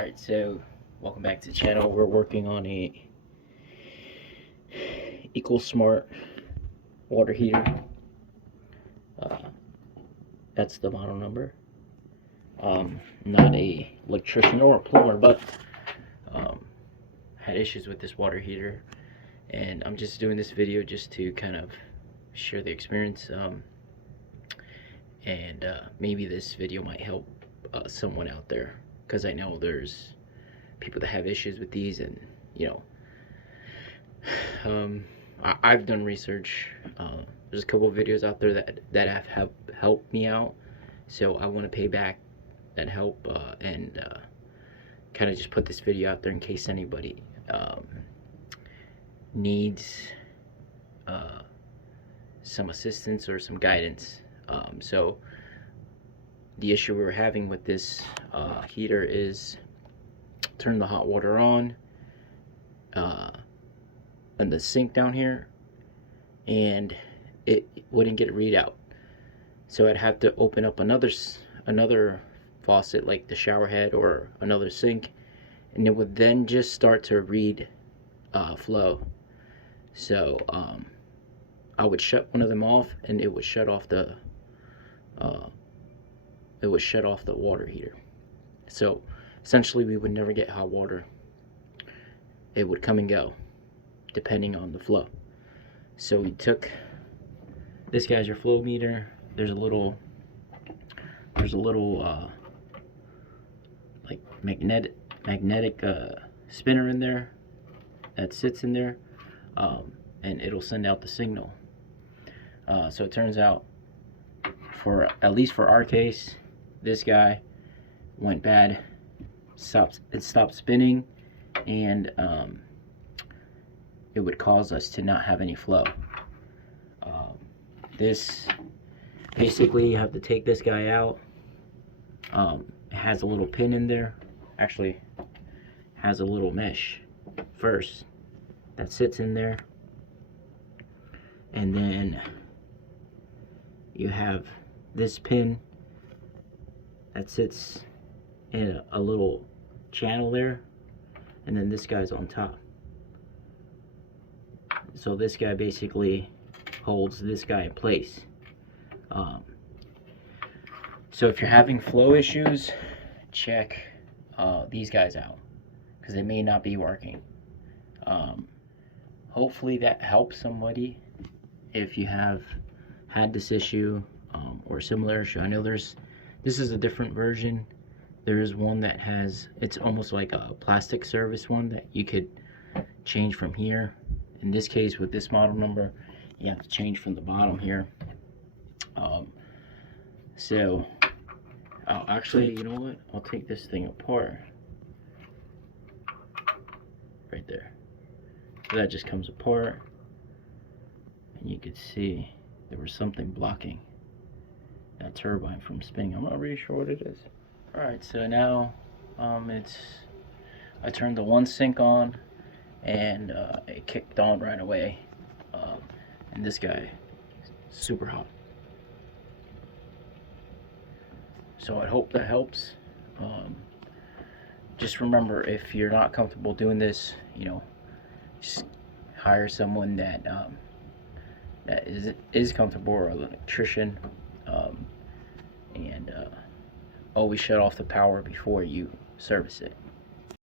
Alright, so welcome back to the channel. We're working on a EcoSmart water heater. That's the model number. Not a electrician or a plumber, but had issues with this water heater, and I'm just doing this video just to kind of share the experience, and maybe this video might help someone out there, because I know there's people that have issues with these, and I've done research. There's a couple of videos out there that have helped me out, so I want to pay back that help, and kind of just put this video out there in case anybody needs some assistance or some guidance. So the issue we're having with this heater is turn the hot water on in the sink down here, and it wouldn't get a readout. So I'd have to open up another faucet, like the shower head or another sink, and it would then just start to read flow. So I would shut one of them off, and it would shut off the water heater. So essentially we would never get hot water. It would come and go depending on the flow. So we took, this guy's your flow meter. There's a little like magnetic spinner in there that sits in there, and it'll send out the signal. So it turns out, at least for our case, this guy went bad. It stopped spinning, and it would cause us to not have any flow. This basically, you have to take this guy out. It has a little pin in there. Actually has a little mesh first that sits in there, and then you have this pin that sits in a little channel there, and then this guy's on top. So this guy basically holds this guy in place. So if you're having flow issues, check these guys out, because they may not be working. Hopefully that helps somebody if you have had this issue or a similar issue. I know this is a different version. There is one that has, it's almost like a plastic service one that you could change from here. In this case, with this model number, you have to change from the bottom here. So actually, you know what, I'll take this thing apart right there. So that just comes apart, and you could see there was something blocking that turbine from spinning. I'm not really sure what it is. Alright, so now I turned the one sink on, and it kicked on right away, and this guy is super hot. So I hope that helps. Just remember, if you're not comfortable doing this, just hire someone that is comfortable, or an electrician, and always shut off the power before you service it.